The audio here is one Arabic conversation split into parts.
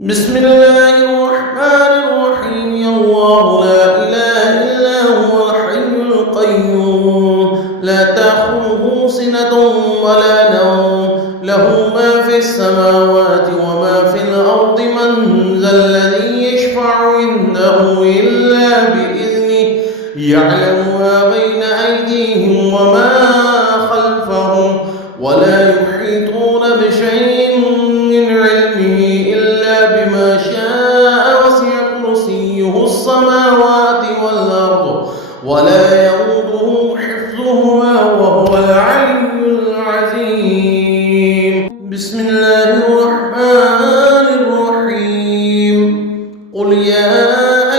بسم الله الرحمن الرحيم. الله لا إله إلا هو الحي القيوم لا تأخذه سنة ولا نوم له ما في السماوات وما في الأرض من ذا الذي يشفع عنده إلا بإذنه يعلم ما بين أيديهم وما خلفهم ولا يحيطون بشيء من علمه بما شاء وسع كرسيه السماوات والأرض ولا يؤوده حفظهما وهو العلي العظيم. بسم الله الرحمن الرحيم. قل يا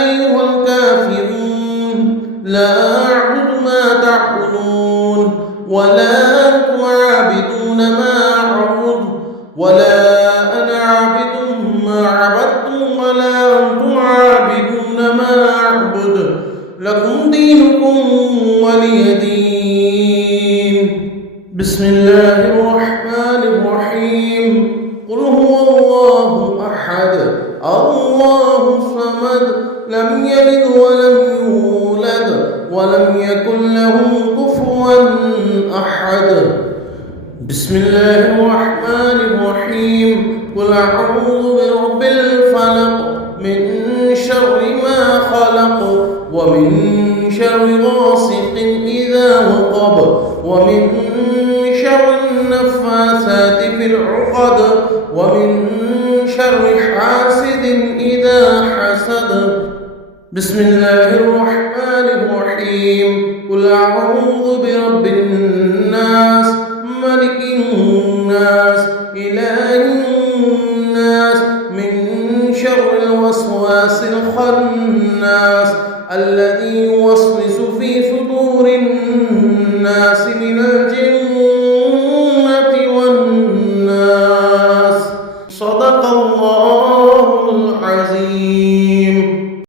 أيها الكافرون لا أعبد ما تعبدون ولا أنتم عابدون ما أعبد ولا أنا عابد ما عبدتم ولا أنتم عابدون ما أعبد لكم دينكم ولي دين. بسم الله الرحمن الرحيم. قل هو الله أحد الله الصمد لم يلد ولم يولد ولم يكن له كفوا أحد. بسم الله الرحمن الرحيم. قل أعوذ برب الفلق من شر ما خلق ومن شر غاسق إذا وقب ومن شر النفاثات في العقد ومن شر حاسد إذا حسد. بسم الله الرحمن الرحيم. قل أعوذ برب الناس ملك الناس إله الناس من شر الوسواس الخناس الذي يوسوس في صدور الناس من الجنة والناس. صدق